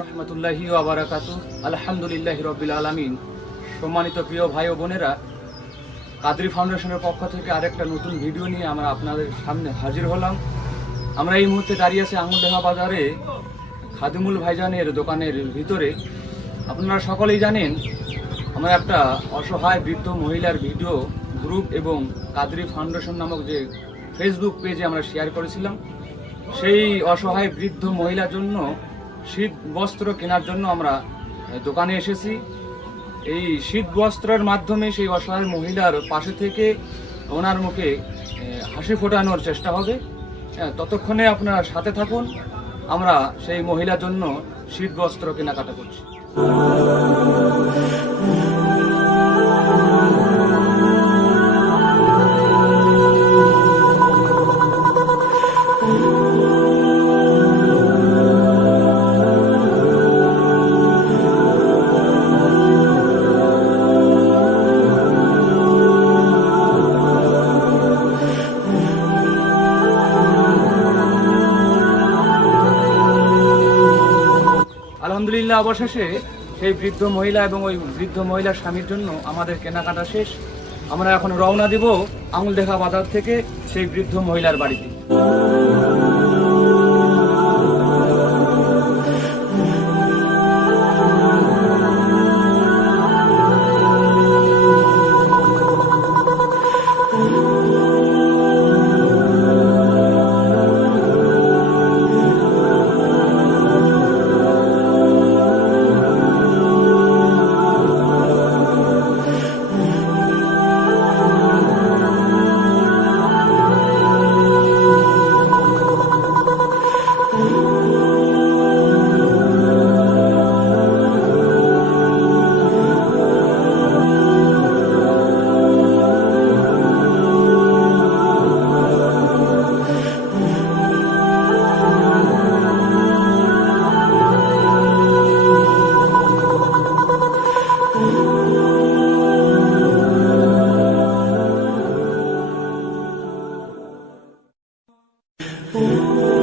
রহমতুল্লাহি আবারাকাতু আলহামদুলিল্লাহ রবিল আলমিন। সম্মানিত প্রিয় ভাই ও বোনেরা, কাদরি ফাউন্ডেশনের পক্ষ থেকে আরেকটা নতুন ভিডিও নিয়ে আমরা আপনাদের সামনে হাজির হলাম। আমরা এই মুহূর্তে দাঁড়িয়ে আছি আঙুলদেহা বাজারে, খাদিমুল ভাইজানের দোকানের ভিতরে। আপনারা সকলেই জানেন, আমরা একটা অসহায় বৃদ্ধ মহিলার ভিডিও গ্রুপ এবং কাদরি ফাউন্ডেশন নামক যে ফেসবুক পেজে আমরা শেয়ার করেছিলাম সেই অসহায় বৃদ্ধ মহিলার জন্য শীত বস্ত্র কেনার জন্য আমরা দোকানে এসেছি। এই শীত বস্ত্রের মাধ্যমে সেই অসহায় মহিলার পাশে থেকে ওনার মুখে হাসি ফোটানোর চেষ্টা হবে। হ্যাঁ, ততক্ষণে আপনারা সাথে থাকুন। আমরা সেই মহিলার জন্য শীত বস্ত্র কেনাকাটা করছি। অবশেষে সেই বৃদ্ধ মহিলা এবং ওই বৃদ্ধ মহিলার স্বামীর জন্য আমাদের কেনাকাটা শেষ। আমরা এখন রওনা দিব আঙুল দেখা বাজার থেকে সেই বৃদ্ধ মহিলার বাড়িতে। Ooh.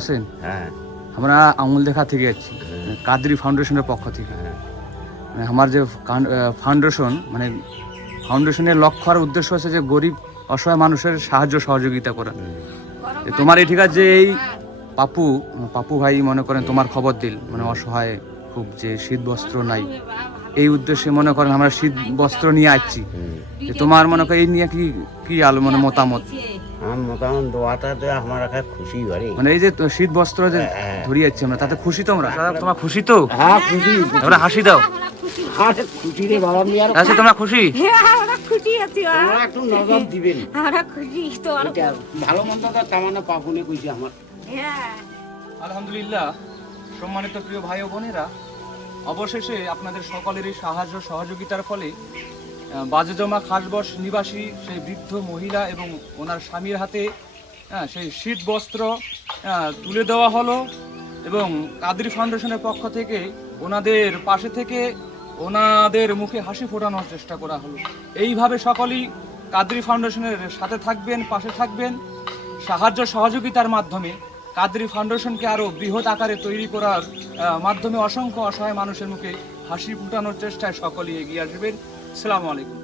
আছেন? হ্যাঁ। আমরা আঙুল দেখা থেকে যাচ্ছি। কাদরি ফাউন্ডেশনের পক্ষ থেকে। হ্যাঁ। মানে আমার যে ফাউন্ডেশন মানে ফাউন্ডেশনের লক্ষ্য আর উদ্দেশ্য হচ্ছে যে গরিব অসহায় মানুষের সাহায্য সহযোগিতা করা। তোমার এই ঠিক আছে যে এই পাপু পাপু ভাই মনে করেন তোমার খবর দিল। মানে অসহায় খুব যে শীত বস্ত্র নাই। এই উদ্দেশ্যে মনে করেন আমরা শীত বস্ত্র নিয়ে আসছি। তোমার মনে করেন এই নিয়ে কি কি আলো মানে মতামত? আমার মতামত দোয়াটাতে আমার একটা খুশি বাড়ি মানে এই যে তো শীত বস্ত্র যে হ্যাঁ। ধরিয়ে যাচ্ছি আমরা তাতে খুশি তোমরা দাদা, তোমরা খুশি তো? হ্যাঁ খুশি। তোমরা হাসি দাও। আরে খুশি রে বাবা আমি আর আচ্ছা তোমরা খুশি? হ্যাঁ, খুশি আছি বাবা। একটু নজর দিবেন। আমরা খুশি তো আর ভালো মন্দ তো তামানে পাপুনে কইছে আমার। হ্যাঁ। আলহামদুলিল্লাহ সম্মানিত প্রিয় ভাই ও বোনেরা অবশেষে আপনাদের সকলেরই সাহায্য সহযোগিতার ফলে বাজেজমা খাসবস নিবাসী সেই বৃদ্ধ মহিলা এবং ওনার স্বামীর হাতে হ্যাঁ, সেই শীত বস্ত্র তুলে দেওয়া হলো এবং কাদরি ফাউন্ডেশনের পক্ষ থেকে ওনাদের পাশে থেকে ওনাদের মুখে হাসি ফোটানোর চেষ্টা করা হলো। এইভাবে সকলেই কাদরি ফাউন্ডেশনের সাথে থাকবেন পাশে থাকবেন। সাহায্য সহযোগিতার মাধ্যমে কাদরি ফাউন্ডেশনকে আরও বৃহৎ আকারে তৈরি করার মাধ্যমে অসংখ্য অসহায় মানুষের মুখে হাসি ফুটানোর চেষ্টায় সকলেই এগিয়ে আসবেন। সালামু আলাইকুম।